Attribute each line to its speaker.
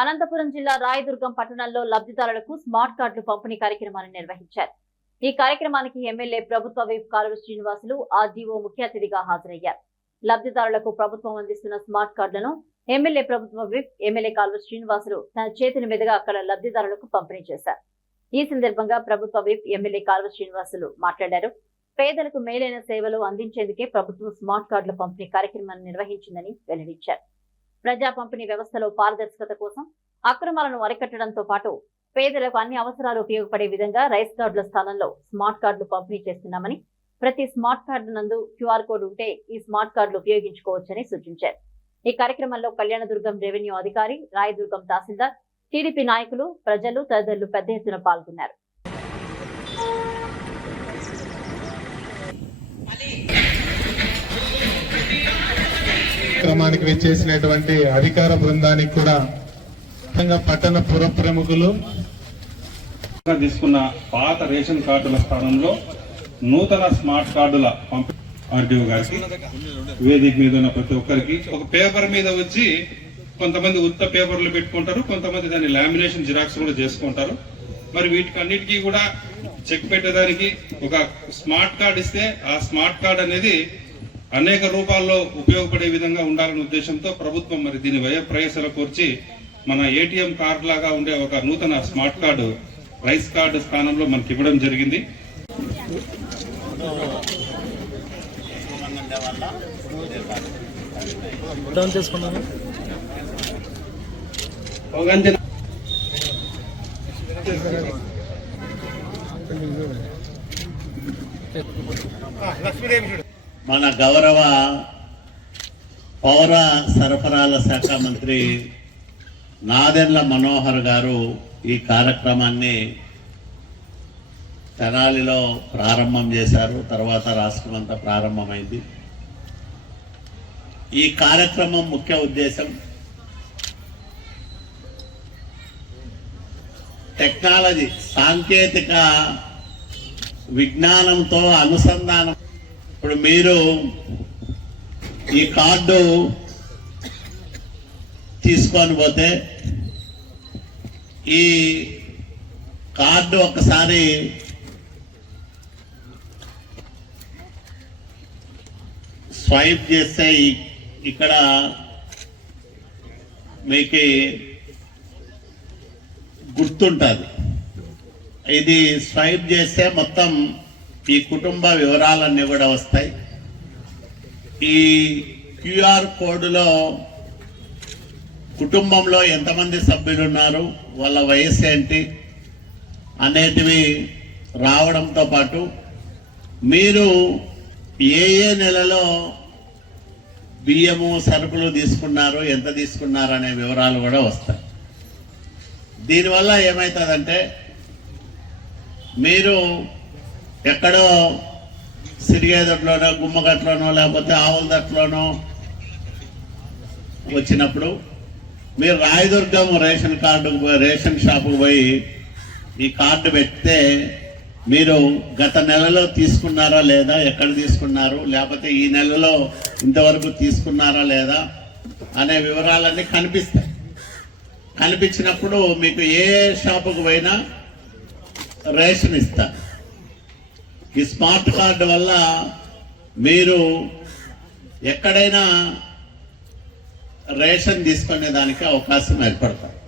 Speaker 1: అనంతపురం జిల్లా రాయదుర్గం పట్టణంలో లబ్ధిదారులకు స్మార్ట్ కార్డులు పంపిణీ కార్యక్రమాన్ని నిర్వహించారు. ఈ కార్యక్రమానికి ఎమ్మెల్యే ప్రభుత్వ వైపు కాలువ శ్రీనివాసులు ఆర్డీఓ ముఖ్య అతిథిగా హాజరయ్యారు. లబ్ధిదారులకు ప్రభుత్వం అందిస్తున్న స్మార్ట్ కార్డులను ఎమ్మెల్యే ప్రభుత్వ విప్ ఎమ్మెల్యే కాలువ శ్రీనివాసులు తన చేతుల మీదుగా అక్కడ లబ్ధిదారులకు పంపిణీ చేశారు. ఈ సందర్భంగా ప్రభుత్వ విప్ ఎమ్మెల్యే కాలువ శ్రీనివాసులు మాట్లాడారు. పేదలకు మేలైన సేవలు అందించేందుకే ప్రభుత్వం స్మార్ట్ కార్డుల పంపిణీ కార్యక్రమాన్ని నిర్వహించిందని వెల్లడించారు. ప్రజా పంపిణీ వ్యవస్థలో పారదర్శకత కోసం అక్రమాలను అరికట్టడంతో పాటు పేదలకు అన్ని అవసరాలు ఉపయోగపడే విధంగా రైస్ కార్డుల స్థానంలో స్మార్ట్ కార్డులు పంపిణీ చేస్తున్నామని ప్రతి స్మార్ట్ కార్డు నందు క్యూఆర్ కోడ్ ఉంటే ఈ స్మార్ట్ కార్డులు ఉపయోగించుకోవచ్చని సూచించారు. ఈ కార్యక్రమంలో కళ్యాణదుర్గం రెవెన్యూ అధికారి రాయదుర్గం తహసీల్దార్ టీడీపీ నాయకులు ప్రజలు తదితరులు పెద్ద ఎత్తున పాల్గొన్నారు.
Speaker 2: కార్యక్రమానికి విచ్చేసినటువంటి అధికార బృందానికి కూడా పట్టణ పుర ప్రముఖులు
Speaker 3: తీసుకున్న పాత రేషన్ కార్డుల స్థానంలో నూతన స్మార్ట్ కార్డుల ఆర్డీఓ గారికి వేదిక మీద ఉన్న ప్రతి ఒక్కరికి ఒక పేపర్ మీద వచ్చి కొంతమంది ఉత్త పేపర్లు పెట్టుకుంటారు కొంతమంది దాన్ని లామినేషన్ జిరాక్స్ కూడా చేసుకుంటారు. మరి వీటికి అన్నిటికీ కూడా చెక్ పెట్టేదానికి ఒక స్మార్ట్ కార్డ్ ఇస్తే ఆ స్మార్ట్ కార్డ్ అనేది అనేక రూపాల్లో ఉపయోగపడే విధంగా ఉండాలనే ఉద్దేశంతో ప్రభుత్వం మరి దీని వ్యయ ప్రయాసాల కోర్చి మన ఏటీఎం కార్డు లాగా ఉండే ఒక నూతన స్మార్ట్ కార్డు రైస్ కార్డు స్థానంలో మనకి ఇవ్వడం జరిగింది.
Speaker 4: చేసుకున్నాను
Speaker 5: మన గౌరవ పౌర సరఫరాల శాఖ మంత్రి నాదెండ్ల మనోహర్ గారు ఈ కార్యక్రమాన్ని తెనాలిలో ప్రారంభం చేశారు. తర్వాత రాష్ట్రం అంతా ప్రారంభమైంది. ఈ కార్యక్రమం ముఖ్య ఉద్దేశం టెక్నాలజీ సాంకేతిక విజ్ఞానంతో అనుసంధానం ఇప్పుడు మీరు ఈ కార్డు తీసుకొని పోతే ఈ కార్డు ఒకసారి స్వైప్ చేస్తే ఇక్కడ మీకు గుర్తుంటుంది. ఇది స్వైప్ చేస్తే మొత్తం ఈ కుటుంబ వివరాలన్నీ కూడా వస్తాయి. ఈ క్యూఆర్ కోడ్లో కుటుంబంలో ఎంతమంది సభ్యులు ఉన్నారు వాళ్ళ వయసు ఏంటి అనేటివి రావడంతో పాటు మీరు ఏ ఏ నెలలో బియ్యము సరుకులు తీసుకున్నారు ఎంత తీసుకున్నారు అనే వివరాలు కూడా వస్తాయి. దీనివల్ల ఏమవుతుందంటే మీరు ఎక్కడో సిరిగేదట్లోనో గుమ్మగట్లోనో లేకపోతే ఆవుల దట్లోనో వచ్చినప్పుడు మీరు రాయదుర్గం రేషన్ కార్డుకు పోయి రేషన్ షాపుకు పోయి ఈ కార్డు పెడితే మీరు గత నెలలో తీసుకున్నారా లేదా ఎక్కడ తీసుకున్నారు లేకపోతే ఈ నెలలో ఇంతవరకు తీసుకున్నారా లేదా అనే వివరాలన్నీ కనిపిస్తాయి. కనిపించినప్పుడు మీకు ఏ షాపుకు పోయినా రేషన్ ఇస్తారు. ఈ స్మార్ట్ కార్డు వల్ల మీరు ఎక్కడైనా రేషన్ తీసుకునే దానికి అవకాశం ఏర్పడతారు.